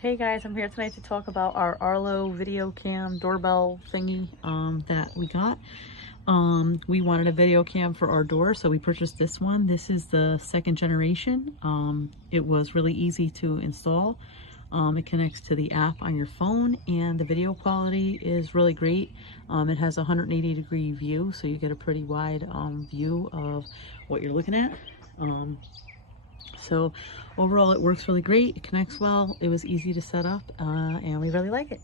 Hey guys, I'm here tonight to talk about our Arlo video cam doorbell thingy that we got. We wanted a video cam for our door, so we purchased this one. This is the second generation. It was really easy to install. It connects to the app on your phone, and the video quality is really great. It has a 180-degree view, so you get a pretty wide view of what you're looking at. So overall, it works really great. It connects well. It was easy to set up, and we really like it.